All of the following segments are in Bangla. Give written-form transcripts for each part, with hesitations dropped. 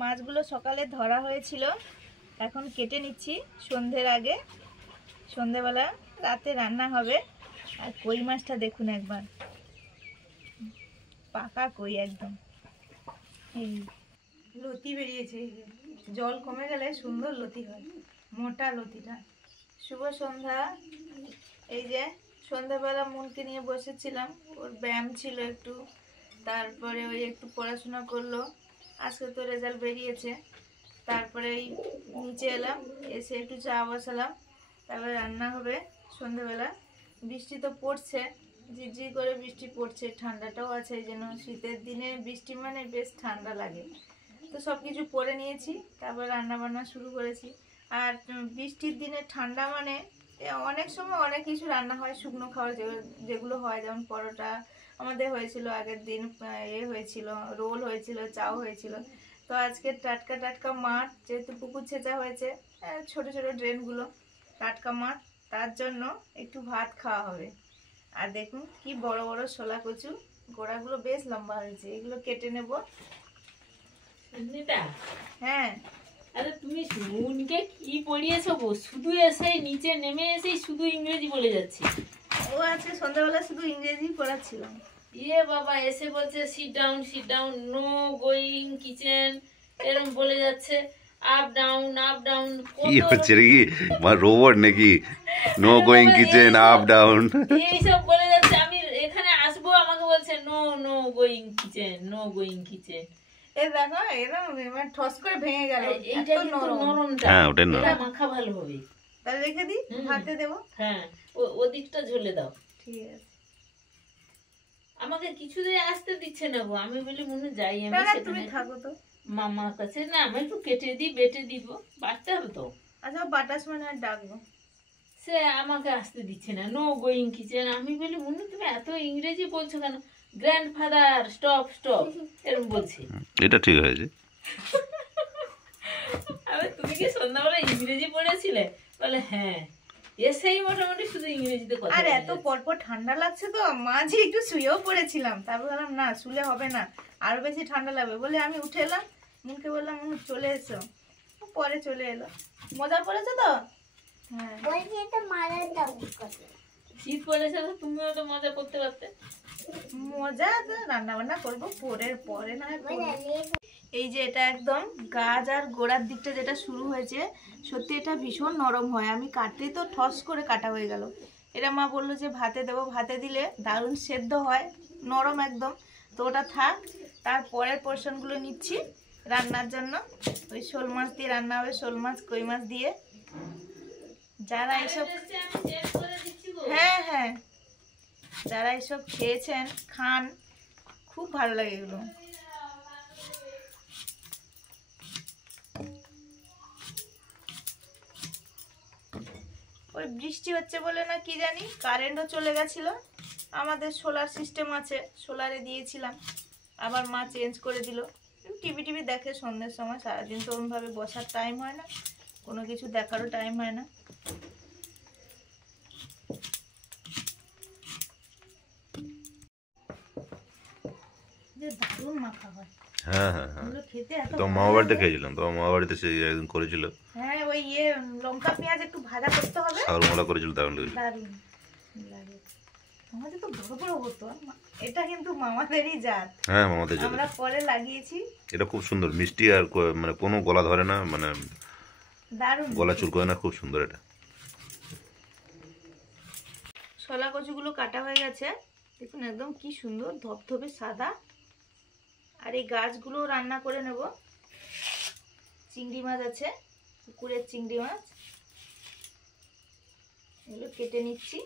মাছগুলো সকালে ধরা হয়েছিল, এখন কেটে নিচ্ছি সন্ধ্যের আগে। সন্ধ্যেবেলা রাতে রান্না হবে। আর কই মাছটা দেখুন একবার, পাকা কই একদম। এই লতি বেরিয়েছে, জল কমে গেলে সুন্দর লতি হয়, মোটা লতিটা। শুভ সন্ধ্যা। এই যে সন্ধ্যাবেলা মনকে নিয়ে বসেছিলাম, ওর ব্যায়াম ছিল একটু, তারপরে ওই একটু পড়াশোনা করলো। আজকে তো রেজাল্ট বেরিয়েছে। তারপরে এই নিচে এলাম, এসে একটু চা বসালাম, তারপরে রান্না হবে সন্ধ্যাবেলা। বৃষ্টি তো পড়ছে, ঝিরঝির করে বৃষ্টি পড়ছে, ঠান্ডাটাও আছে। এই জন্য শীতের দিনে বৃষ্টি মানে বেশ ঠান্ডা লাগে। তো সব কিছু পরে নিয়েছি, তারপর রান্না বান্না শুরু করেছি। আর বৃষ্টির দিনে ঠান্ডা মানে অনেক সময় অনেক কিছু রান্না হয়, শুকনো খাবার যেগুলো হয়, যেমন পরোটা আমাদের হয়েছিল আগের দিন, হয়েছিল রোল হয়েছিল, চাও হয়েছিল। তো আজকে টাটকা টাটকা মাছ, যেহেতু পুকুর ছেঁচা হয়েছে, ছোট ছোট ড্রেনগুলো, টাটকা মাছ, তার জন্য একটু ভাত খাওয়া হবে। আর দেখুন কি বড় বড় শোলা কচু, গোড়াগুলো বেশ লম্বা হয়েছে, এগুলো কেটে নেব। হ্যাঁ, আরে তুমি শুনকে কি পড়িয়েছো গো? শুধু এসেই নিচে নেমে এসেই শুধু ইংরেজি বলে যাচ্ছে। ও আজকে সন্ধ্যাবেলা শুধু ইংরেজি পড়াচ্ছিলাম। ইয়ে বাবা, এসে বলছে sit down, no going kitchen, এরকম বলে যাচ্ছে। আপ ডাউন কি হচ্ছে রে, কি মা রোবট নাকি? No going kitchen, up down এইসব বলে যাচ্ছে। আমি এখানে আসবো, আমাকে বলছে নো গোয়িং কিচেন। এই দেখো এরকম ঠস করে ভেঙে গেল। এইটা কিন্তু নরমটা, হ্যাঁ ওটা এটা মাখা ভালো হবে। তাহলে রেখে দিই, ভাতে দেবো। হ্যাঁ, ওদিকটা ঝোলে দাও। ঠিক আছে। আমাকে কিছুদিন আসতে দিচ্ছে না গো। আমি বলি মনে যাই, আমি তুমি থাকো তো মামার কাছে। না, আমি একটু কেটে দিই, বেটে দিব, বাঁচতে হবে তো। আচ্ছা, বাটার সময় আর ডাকবো। সে আমাকে আসতে দিচ্ছে না, নো গোয়িং কিচেন। আমি বলি মনে তুমি এত ইংরেজি বলছো কেন? গ্র্যান্ডফাদার স্টপ এরকম বলছি। এটা ঠিক হয়েছে। আরে তুমি কি সন্ধ্যাবেলা ইংরেজি পড়েছিলে? বলে হ্যাঁ, এসেই মোটামুটি শুধু ইংরেজিতে কথা। আর এত পরপর ঠান্ডা লাগছে তো, মাঝে একটু শুয়েও পড়েছিলাম। তারপর বললাম না, শুলে হবে না, আরো বেশি ঠান্ডা লাগবে বলে আমি উঠে এলাম। মুখে বললাম চলে এসো, পরে চলে এলো। মজা পড়েছে তো? হ্যাঁ, শীত পড়েছে তো, তুমিও তো মজা করতে পারতে। মজা তো রান্না বান্না করবো পরে না। এই যে এটা একদম গাছ আর গোড়ার দিকটা যেটা শুরু হয়েছে, সত্যি এটা ভীষণ নরম হয়। আমি কাটতেই তো ঠস করে কাটা হয়ে গেল। এটা মা বললো যে ভাতে দেবো, ভাতে দিলে দারুণ সেদ্ধ হয়, নরম একদম। তো ওটা থাক, তার পরের পোর্শনগুলো নিচ্ছি রান্নার জন্য। ওই শোল মাছ দিয়ে রান্না হবে, শোল মাছ কই মাছ দিয়ে। যারা এইসব, হ্যাঁ, যারা এইসব খেয়েছেন খান, খুব ভালো লাগে এগুলো। ওই বৃষ্টি হচ্ছে বলে না কি জানি কারেন্টও চলে গেছিল। আমাদের সোলার সিস্টেম আছে, সোলারে দিয়েছিলাম, আবার মা চেঞ্জ করে দিল। টিভি দেখে সন্ধ্যের সময়, সারাদিন তো ওরমভাবে বসার টাইম হয় না, কোনো কিছু দেখারও টাইম হয় না। যে দারুণ মাখা হয়। হ্যাঁ, খেতে এত তো মামা বাড়িতে খেয়েছিলাম, তো মামা বাড়িতে সে একদিন করেছিল। হ্যাঁ, ওই লঙ্কা পেঁয়াজ একটু ভাজা করতে হবে, শালমলা করেছিল, দারুণ লেগেছিল। দারুণ লাগে। আমাদের তো বড় বড় হতো। এটা কিন্তু মামাদেরই জাত। হ্যাঁ, মামাদের জাত। আমরা পরে লাগিয়েছি। এটা খুব সুন্দর মিষ্টি, আর মানে কোনো গলা ধরে না, মানে দারুণ গলা চুলকোয় না, খুব সুন্দর এটা। শলা কচুগুলো কাটা হয়ে গেছে, দেখুন একদম কি সুন্দর ধবধবে সাদা। আর এই গাছগুলো রান্না করে নেব। চিংড়ি মাছ আছে, পুকুরের চিংড়ি মাছ, এগুলো কেটে নিচ্ছি।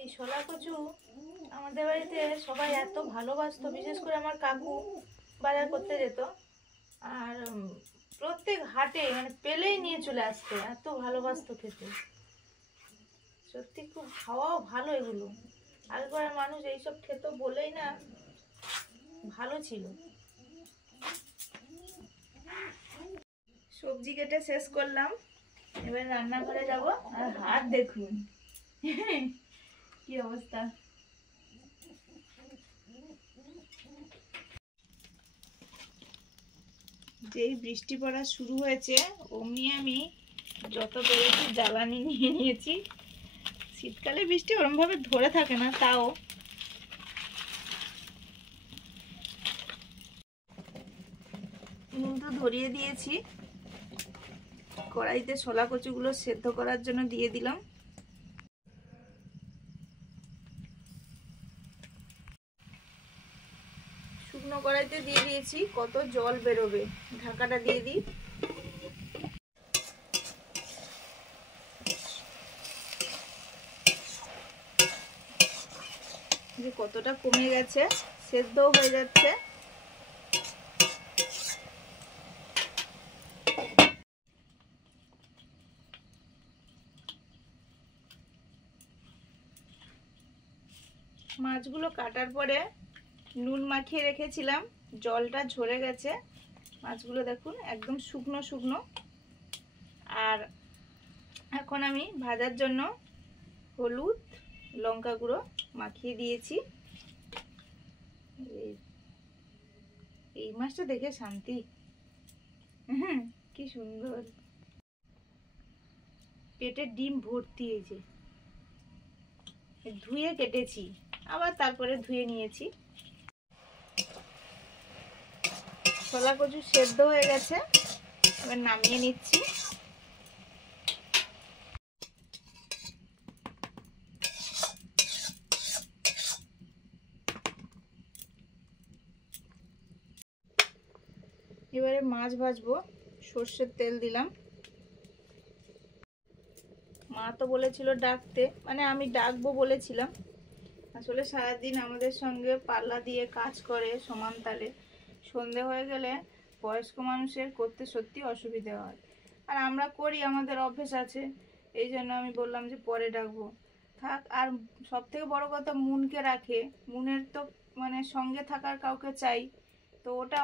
এই শোলা কচু আমাদের বাড়িতে সবাই এত ভালোবাসতো, বিশেষ করে আমার কাকু বাজার করতে যেত, আর প্রত্যেক হাটে মানে পেলেই নিয়ে চলে আসতো, এত ভালোবাসতো খেতে। সত্যি খুব হাওয়াও ভালো এগুলো। আগেকার মানুষ এইসব খেত বলেই না ভালো ছিল। সবজি কেটে শেষ করলাম, এবার রান্নাঘরে যাব। আর হাত দেখুন কি অবস্থা। যেই বৃষ্টি পড়া শুরু হয়েছে অমনি আমি যত পেরেছি জ্বালানি নিয়ে নিয়েছি। শীতকালে বৃষ্টি ওরম ভাবে ধরে থাকে না, তাও নুন তো ধরিয়ে দিয়েছি। কড়াইতে ছোলা কচুগুলো সেদ্ধ করার জন্য দিয়ে দিলাম। শুকনো কড়াইতে দিয়ে দিয়েছি, কত জল বেরোবে। ঢাকাটা দিয়ে দিই। যে কতটা কমে গেছে, সেদ্ধও হয়ে যাচ্ছে। মাছগুলো কাটার পরে নুন মাখিয়ে রেখেছিলাম, জলটা ঝরে গেছে। মাছগুলো দেখুন একদম শুকনো শুকনো। আর এখন আমি ভাজার জন্য হলুদ লঙ্কা গুঁড়ো মাখিয়ে দিয়েছি। এই মাছটা দেখে শান্তি, কি সুন্দর। পেটের ডিম ভর্তি। এই যে ধুয়ে কেটেছি, আবার তারপরে ধুয়ে নিয়েছি। ছোলা কচু সেদ্ধ হয়ে গেছে, এবার নামিয়ে নিচ্ছি। এবারে মাছ ভাজবো, সর্ষের তেল দিলাম। মা তো বলেছিল ডাকতে, মানে আমি ডাকবো বলেছিলাম। আসলে সারাদিন আমাদের সঙ্গে পাল্লা দিয়ে কাজ করে সমান তালে। সন্ধে হয়ে গেলে বয়স্ক মানুষের করতে সত্যি অসুবিধা হয়, আর আমরা করি, আমাদের অভ্যেস আছে। এই জন্য আমি বললাম যে পরে ডাকবো, থাক। আর সব থেকে বড় কথা, মুনকে রাখে, মুনের তো মানে সঙ্গে থাকার কাউকে চাই, তো ওটা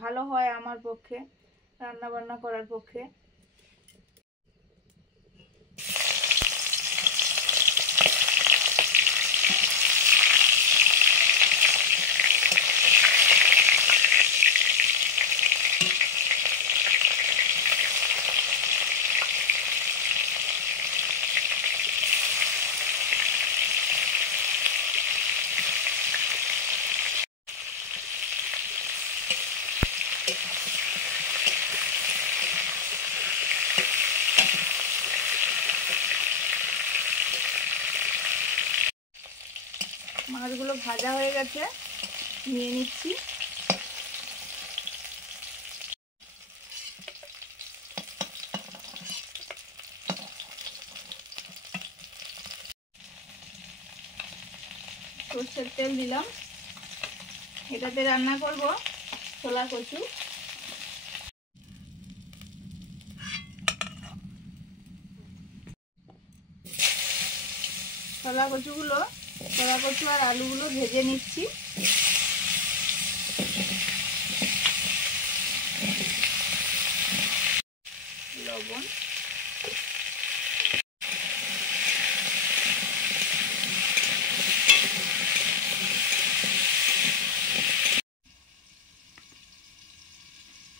ভালো হয় আমার পক্ষে, রান্না বান্না করার পক্ষে। মাছগুলো ভাজা হয়ে গেছে, নিয়ে নিচ্ছি। সরষের তেল দিলাম, এটাতে রান্না করব ছোলা কচু। ছোলা কচু আর আলুগুলো ভেজে নিচ্ছি। লবণ,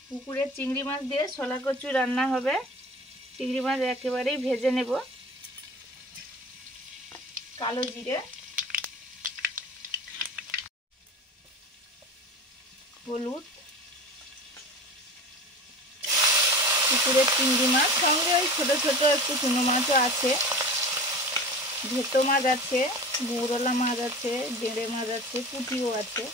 পুকুরের চিংড়ি মাছ দিয়ে ছোলা কচু রান্না হবে। চিংড়ি মাছ একেবারেই ভেজে নেব। কালো জিরে, হলুদ, পুকুরের চিংড়ি মাছ, সঙ্গে ওই ছোটো ছোটো একটু চুনো মাছও আছে, ভেতো মাছ আছে, মৌরলা মাছ আছে, গেঁড়ে মাছ আছে, পুঁটিও আছে।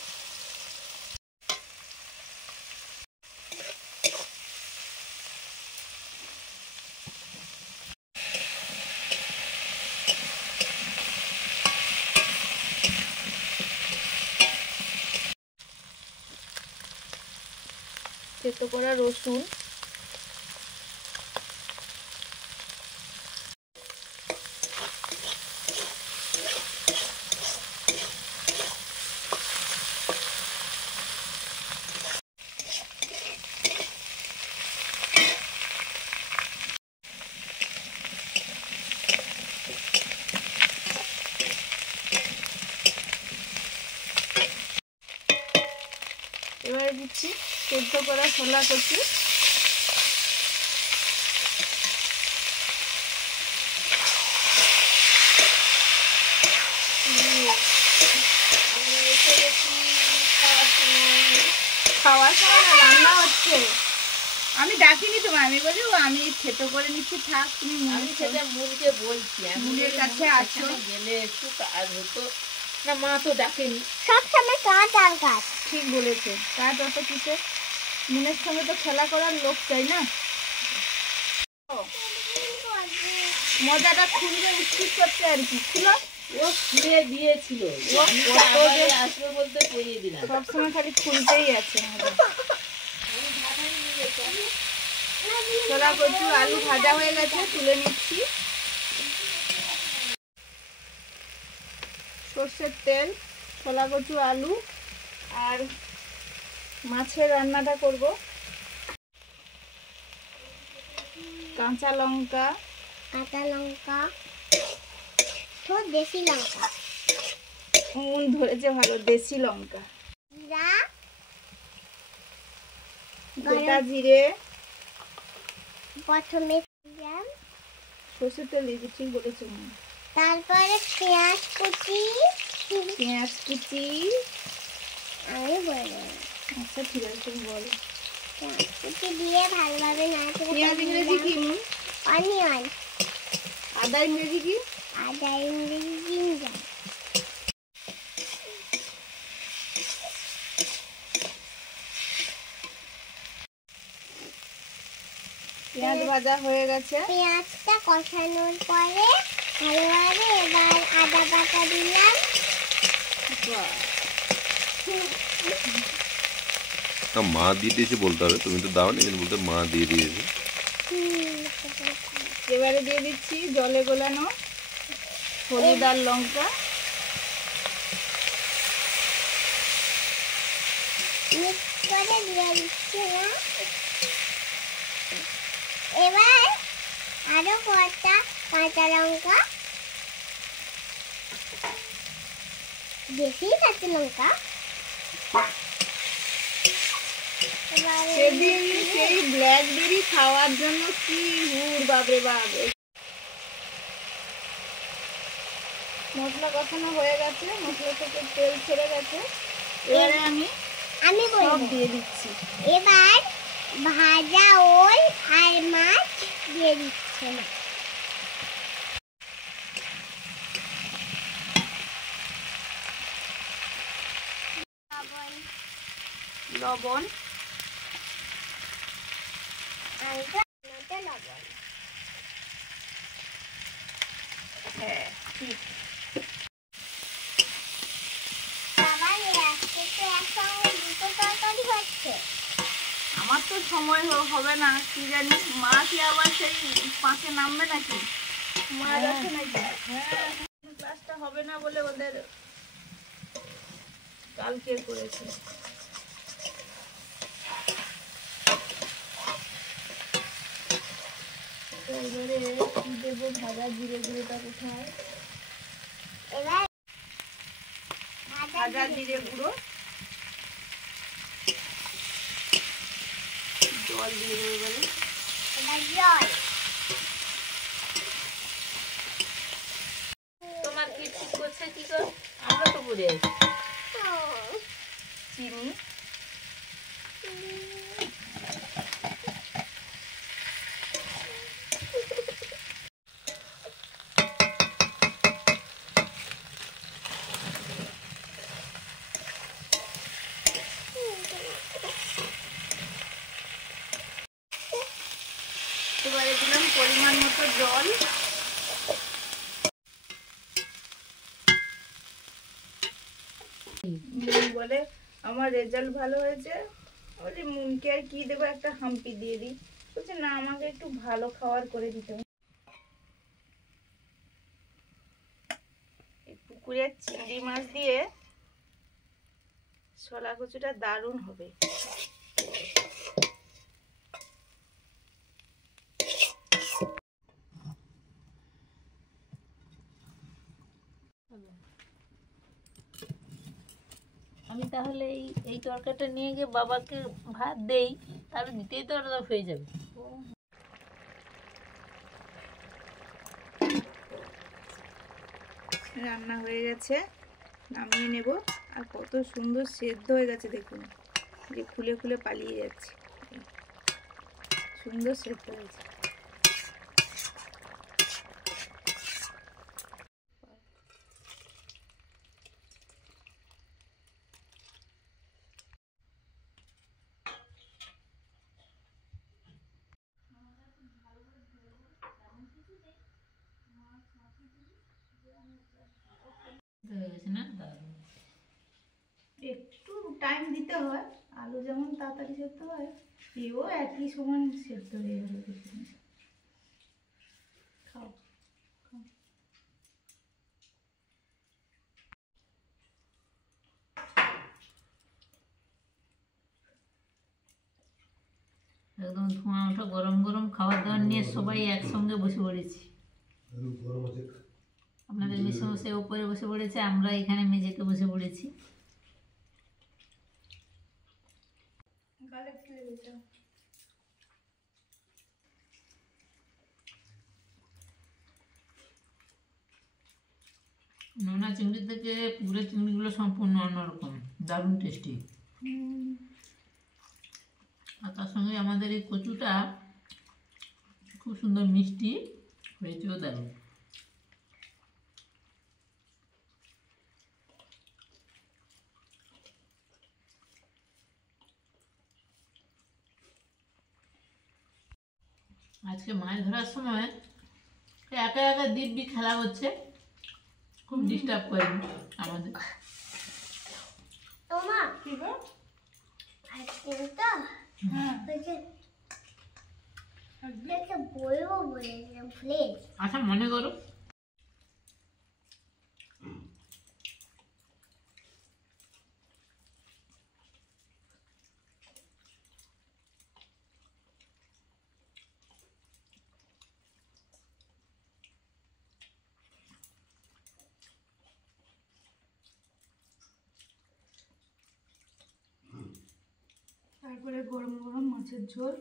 থেতো করা রসুন, নিচ্ছি সেদ্ধ করা ছোলা কচু। খাওয়ার সময় না, রান্না হচ্ছে। আমি ডাকিনি তোমায়, আমি বলি ও আমি থেতো করে নিচ্ছি, থাক তুমি আমি সেটা মুরকে বলছি, আমি মুড়ির বলি, কাছে মুড়ি আছো। সেখানে গেলে একটু কাজ হতো না, মা তো ডাকেনি। সব সময় কাজ আর কাজ। ঠিক বলেছে, কাজ অত কিসে, মনের সঙ্গে তো খেলা করার লোক চাই না। মজাটা খুলবে উচিত করতে আর কি, খুলো। ও খুলে দিয়েছিল, ও দিতে কত আবার যে- আসবে বলতে পরিয়ে দিলাম। সবসময় খালি খুলতেই আছে মজা। ছোলা কচু আলু ভাজা হয়ে গেছে, তুলে নিচ্ছি। সর্ষের তেল, ছোলা কচু আলু আর মাছের রান্নাটা করব। কাঁচা লঙ্কা, কাঁচা লঙ্কা, তো দেশি লঙ্কা, উনুন ধরেছে ভালো, দেশি লঙ্কা, যা গোটা জিরে, প্রথমে দিলাম, সর্ষের তেল দিয়েছি, ঠিক বলেছো মা। তারপরে পেঁয়াজ কুচি, পেঁয়াজ কুচি। আমি বলবো আচ্ছা ঠিক আছে, তুমি বলো। পেঁয়াজ কুচি দিয়ে ভালোভাবে নাড়াচাড়া পেঁয়াজ ইংরেজি কি? অনিয়ন, আদা ইংরেজি কি? আদা ইংরেজি জিঞ্জার, পেঁয়াজ ভাজা হয়ে গেছে। পেঁয়াজটা কষানোর পরে ভালোভাবে এবার আদা বাটা দিলাম, না মা দিয়ে দিয়েছে বলতে হবে, তুমি তো দাওনি, কিন্তু বলতে মা দিয়ে দিয়েছে। এবারে দিয়ে দিচ্ছি জলে গোলানো হলুদ আর লঙ্কা। মিক্স করে দিয়ে দিচ্ছি না। এবার আরো কটা কাঁচা লঙ্কা, বেশি কাঁচা লঙ্কা, এবারে সেদিন সেই ব্ল্যাকবেরি খাওয়ার জন্য কি হুড় বাপরে বাপ। মশলা কষানো হয়ে গেছে, মশলা থেকে তেল ছেড়ে গেছে। এবারে আমি আমি সব বলবো দিয়ে দিচ্ছি। এবার ভাজা ওল আর মাছ দিয়ে দিচ্ছে না। লবণ, লবণ, হ্যাঁ ঠিক। আবার আজকে তো একসঙ্গে দুটো তরকারি হচ্ছে। আমার তো সময় হবে না, কি জানি মা কি আবার সেই পাঁচে নামবে নাকি, মা যাচ্ছে নাকি। হ্যাঁ ক্লাসটা হবে না বলে ওদের কালকে করেছে। তো এবারে কি দেবো, ভাজা জিরে গুঁড়োটা কোথায়? এবার ভাজা জিরে গুঁড়ো, জল দিয়ে দেবো এবারে। এবার জল, তোমার কি ঠিক করছে কি কর, আমরা তো পড়ে আছি। চিনি, এবারে দিলাম পরিমাণ মতো জল। বলে আমার রেজাল্ট ভালো হয়েছে, বলি মুনকে আর কি দেবো, একটা হাম্পি দিয়ে দিই। বলছে না আমাকে একটু ভালো খাবার করে দিতে হবে। এই পুকুরের চিংড়ি মাছ দিয়ে ছোলা কচুটা দারুণ হবে। আমি আমি তাহলে এই তরকারিটা নিয়ে গিয়ে বাবাকে ভাত দেই, তাহলে দিতেই তো ওটা হয়ে যাবে। রান্না হয়ে গেছে, নামিয়ে নেব। আর কত সুন্দর সেদ্ধ হয়ে গেছে দেখুন, যে খুলে খুলে পালিয়ে যাচ্ছে, সুন্দর সেদ্ধ হয়েছে। হয়ে গেছে না? দারুণ। একটু টাইম দিতে হয়, আলু যেমন তাড়াতাড়ি সেদ্ধ হয়, এও একই সমান সেদ্ধ হয়ে গেল দেখুন। খাও খাও। একদম ধোঁয়া ওঠা গরম গরম খাবার দাবার নিয়ে সবাই একসঙ্গে বসে পড়েছি। আপনাদের মেসে ওপরে বসে পড়েছে, আমরা এখানে মেঝেতে বসে পড়েছি। গালে ফুলে গেছে। নোনা চিংড়ি থেকে পুকুরের চিংড়িগুলো সম্পূর্ণ অন্যরকম, দারুণ টেস্টি। আর তার সঙ্গে আমাদের এই কচুটা খুব সুন্দর মিষ্টি হয়েছেও দারুণ। আজকে মাছ ধরার সময় একা একা দিব্যি খেলা হচ্ছে, খুব ডিস্টার্ব করেনি আমাদের। ওমা কি গো? আজকে তো হ্যাঁ, একটা বলবো বলেছিলাম, ভুলে গেছি। আচ্ছা মনে করো। তারপরে গরম গরম মাছের ঝোল।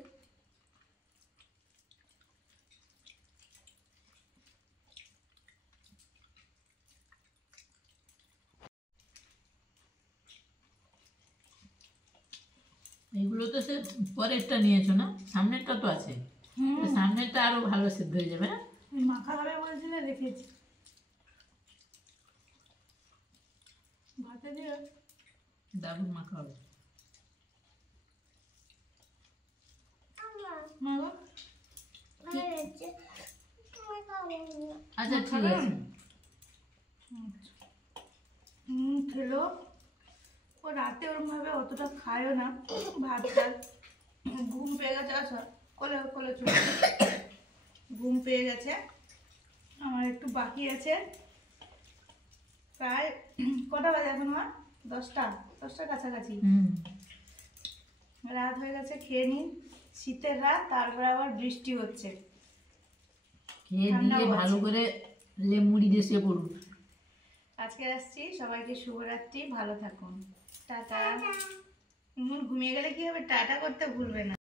এইগুলো তো সে পরেরটা নিয়েছো না, সামনেরটা তো আছে। তো সামনেরটা আরো ভালো সিদ্ধ হয়ে যাবে না? মাখা হবে বলছিলে, রেখেছি ভাতে দিয়ে। দারুণ মাখা হবে। মা গো, ভালো হয়েছে। তোমার খাবো না। আচ্ছা ঠিক আছে। খেলো। ও রাতে ওরমভাবে অতটা খায়ও না ভাত টাত, ঘুম পেয়ে গেছে। আচ্ছা কোলে কোলে চলে ঘুম পেয়ে গেছে। আমার একটু বাকি আছে, প্রায় কটা বাজে এখন? আমার 10টার কাছাকাছি। রাত হয়ে গেছে, খেয়ে নিন। শীতের রাত, তারপরে আবার বৃষ্টি হচ্ছে। খেয়ে ঠান্ডা দিয়ে ভালো আছে। করে লেমুড়ি দিয়ে শুয়ে পড়ুন। আজকে আসছি, সবাইকে শুভরাত্রি, ভালো থাকুন, টাটা। ঘুমিয়ে গেলে কি হবে, টাটা করতে ভুলবে না।